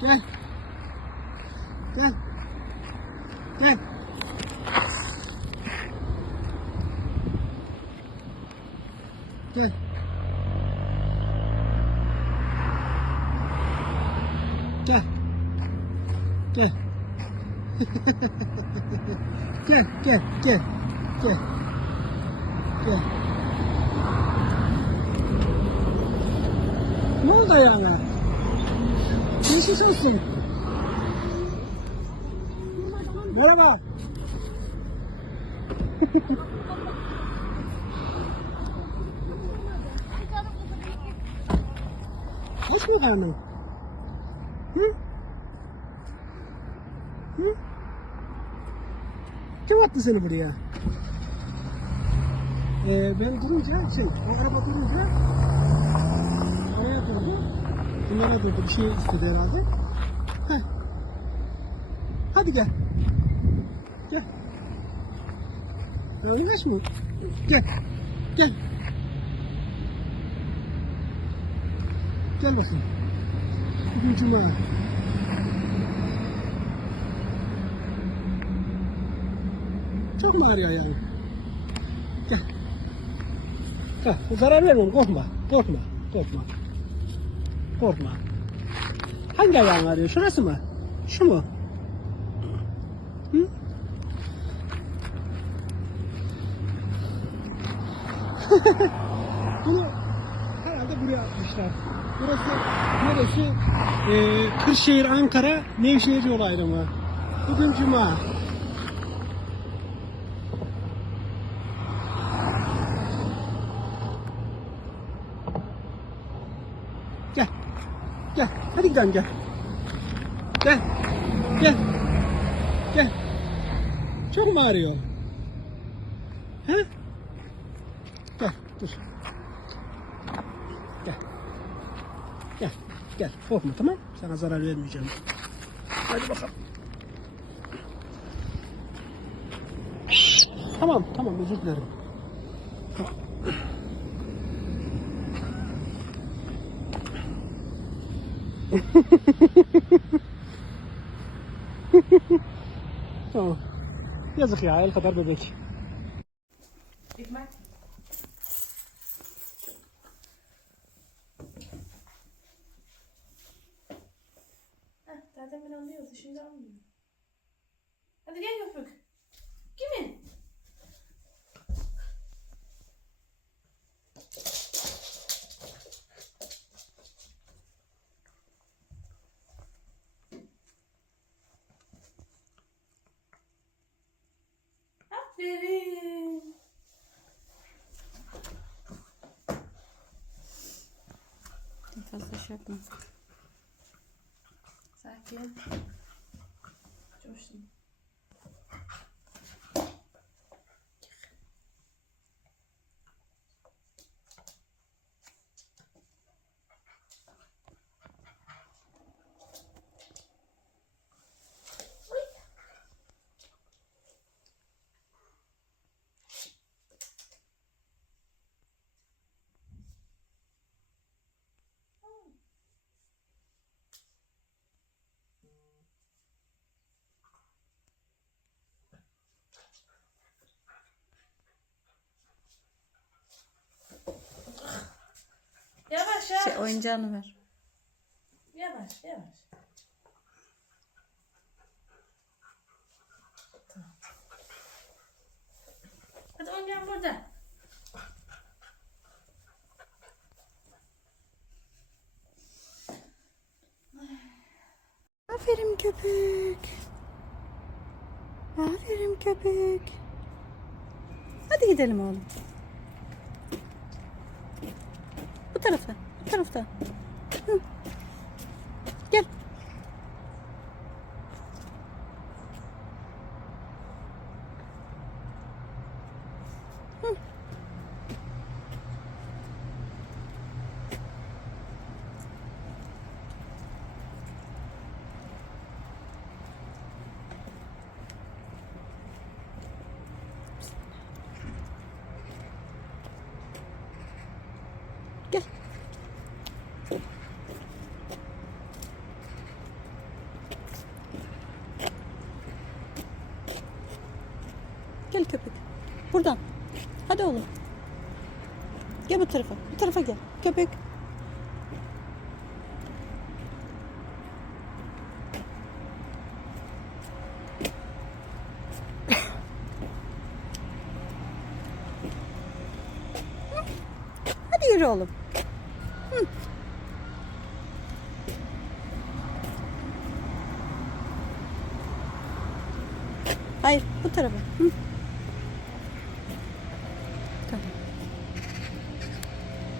对。对。对。对。对。对。对对对对对。弄这样啊？Geçmiş. Merhaba. Aç mı karnın? Hı? Hı? Kim attı seni buraya? Ee, ben durunca şey, o araba durunca. Bunlara durdu. Bir şey istedi herhalde. Heh. Hadi gel. Gel. Ya uğraşma. Gel. Gel. Gel bakayım. Bugün cuma. Çok mu ağrıyor yani? Gel. Gel. Zarar vermem. Korkma. Korkma. Korkma. Korkma. Hangi ayağın ağrıyor? Şurası mı? Şu mu? Hı? Bunu herhalde buraya atmışlar. Burası neresi? Ee, Kırşehir, Ankara, Nevşehir yol ayrımı. Bugün Cuma. Gel. Gel. Hadi gidelim gel. Gel. Gel. Gel. Çok mu ağrıyor? He? Gel. Dur. Gel. Gel. Gel. Korkma tamam Sana zarar vermeyeceğim. Hadi bakalım. Tamam tamam özür dilerim. Tamam. يا زخي عائل خطر ببيتي هذا من Sakin. Sakin. Coştum. Şey, oyuncağını ver. Yavaş yavaş. Tamam. Hadi oyuncağım burada. Aferin köpük. Aferin köpük. Hadi gidelim oğlum. Bu tarafta tarafta. Gel köpek. Buradan. Hadi oğlum. Gel bu tarafa. Bu tarafa gel. Köpek. Hadi yürü oğlum. Hı. Hayır bu tarafa. Hı.